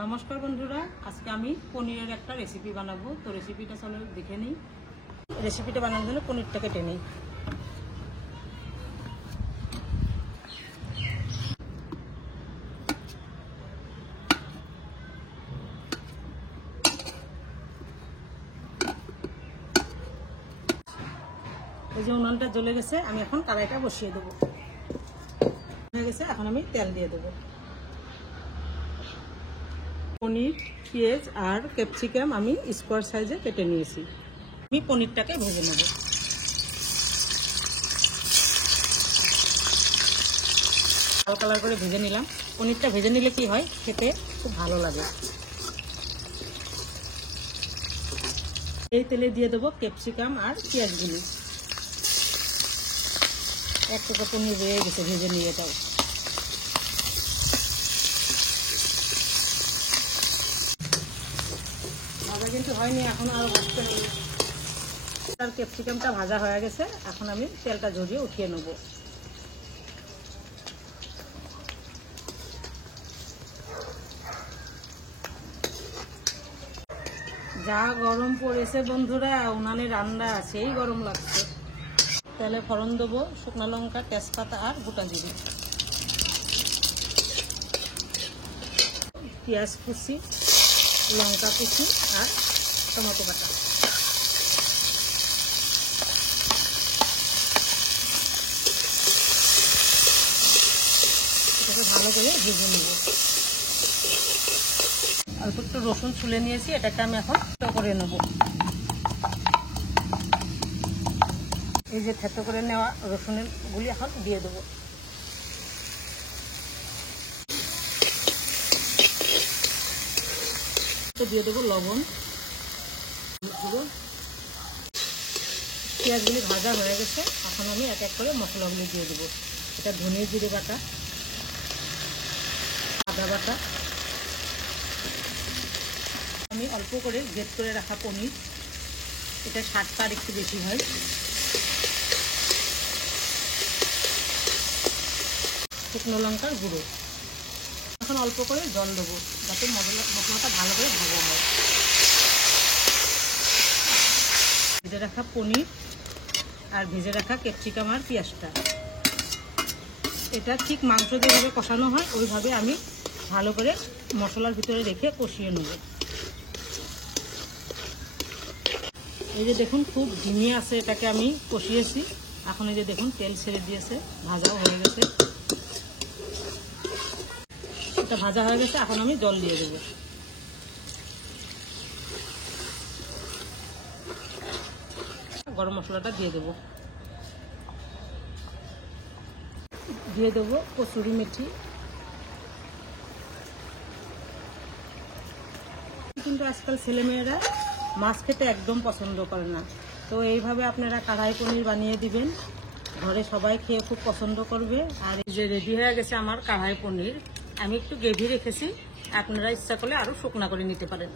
নমস্কার বন্ধুরা, আজকে আমি পনিরের একটা রেসিপি বানাবো। তো রেসিপিটা চলো দেখে নিই। রেসিপিটা বানানোর জন্য পনিরটা কেটে নিই। এই যে উনুনটা জ্বলে গেছে, আমি এখন কড়াইটা বসিয়ে দেবো। হয়ে গেছে, এখন আমি তেল দিয়ে দেবো। পনির, পেঁয়াজ আর ক্যাপসিকাম আমি স্কোয়ার সাইজে কেটে নিয়েছি। আমি পনিরটাকে ভেজে নেব। লাল কালার করে ভেজে নিলাম। পনিরটা ভেজে নিলে কি হয়, খেতে খুব ভালো লাগে। এই তেলে দিয়ে দেবো ক্যাপসিকাম আর পেঁয়াজগুলি। এক টুকরো পনির রয়ে গেছে, ভেজে নিয়ে এটাও। ভাজা কিন্তু হয়নি, এখন আরো ভাজতে হবে। আর ক্যাপসিকামটা ভাজা হয়ে গেছে, এখন আমি তেলটা ঝরিয়ে উঠিয়ে নেব। যা গরম পড়েছে বন্ধুরা, উনানে রান্না সেই গরম লাগছে। তেলে ফোড়ন দেবো শুকনো লঙ্কা, তেজপাতা আর গোটা জিরে, পেঁয়াজ কুচি, লঙ্কা কুচি আর টমেটো বাটা। এটাকে ভালো করে ভেজে নেব। অল্প একটু রসুন ছুলে নিয়েছি, এটাকে আমি এখন করে নেব। এই যে থেতো করে নেওয়া রসুনের গুলি এখন দিয়ে দেবো। দিয়ে দেবো লবণ। পেঁয়াজগুলি ভাজা হয়ে গেছে, এখন আমি এক এক করে মশলাগুলি দিয়ে দেবো। এটা ধনে জিরে বাটা, আদা বাটা, আমি অল্প করে গ্রেট করে রাখা পনির, এটা স্বাদটা আর একটু বেশি হয়। শুকনো লঙ্কার গুঁড়ো, এখন অল্প করে জল দেবো যাতে মশলাটা ভালো করে ভাজা হয়। ভেজে রাখা পনির আর ভেজে রাখা ক্যাপসিকাম আর পেঁয়াজটা, এটা ঠিক মাংস যেভাবে কষানো হয় ওইভাবে আমি ভালো করে মশলার ভিতরে রেখে কষিয়ে নেব। এই যে দেখুন, খুব ধিমে আছে, এটাকে আমি কষিয়েছি। এখন এই যে দেখুন তেল ছেড়ে দিয়েছে, ভাজাও হয়ে গেছে। এটা ভাজা হয়ে গেছে, এখন আমি জল দিয়ে দেবো। গরম মশলাটা দিয়ে দেবো। দিয়ে দেবো কসুরি মেথি। কিন্তু আজকাল ছেলেমেয়েরা মাছ খেতে একদম পছন্দ করে না, তো এইভাবে আপনারা কড়াই পনির বানিয়ে দিবেন, ঘরে সবাই খেয়ে খুব পছন্দ করবে। আর এই যে রেডি হয়ে গেছে আমার কড়াই পনির। আমি একটু গ্রেভি রেখেছি, আপনারা ইচ্ছা করলে আরও শুকনা করে নিতে পারেন।